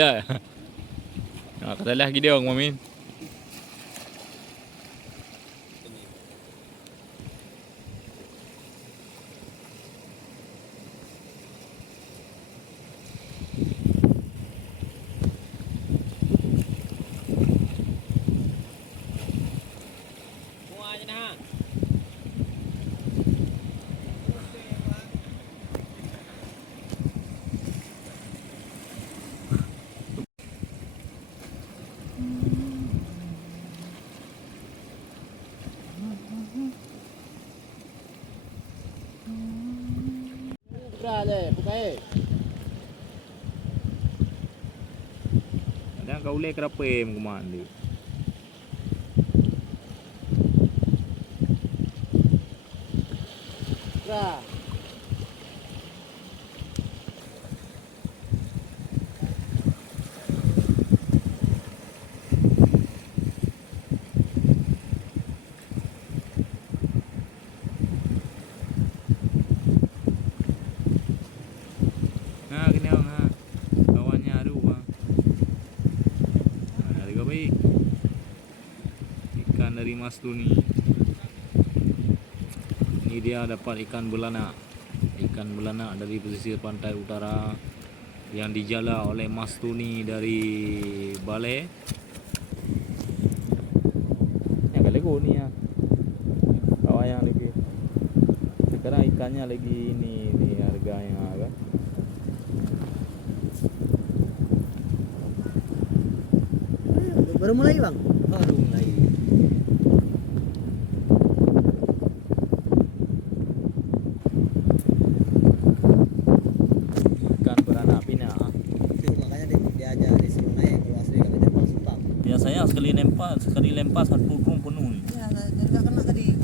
dah. Kata lah lagi dia orang Mamin. Kadang kau boleh kerapa kuman dia. Kena kawannya aduh bang. Ada apa baik? Ikan dari Mas Tuni. Ini dia dapat ikan belana. Ikan belana dari pesisir pantai utara yang dijala oleh Mas Tuni dari Balai. Yang kali go ni ya. Kawan yang lagi. Sekarang ikannya lagi ini harganya kan. Baru mulai bang? Baru mulai. Ikan beranak pinak. Makanya diajar disuruh naik kalau asli kalau dia langsung bang. Biasanya sekali lempar satu drum penuh ni. Ya, nggak kena tadi.